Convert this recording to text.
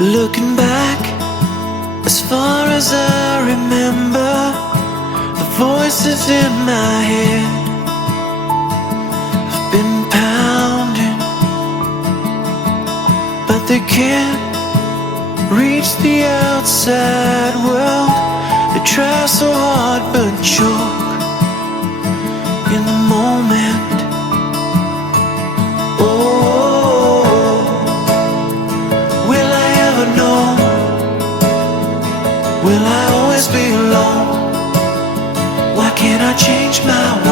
Looking back, as far as I remember, the voices in my head have been pounding, but they can't reach the outside world. They try so hard but choke in the moment. Oh, will I ever know? Will I always be alone? Why can't I change my way?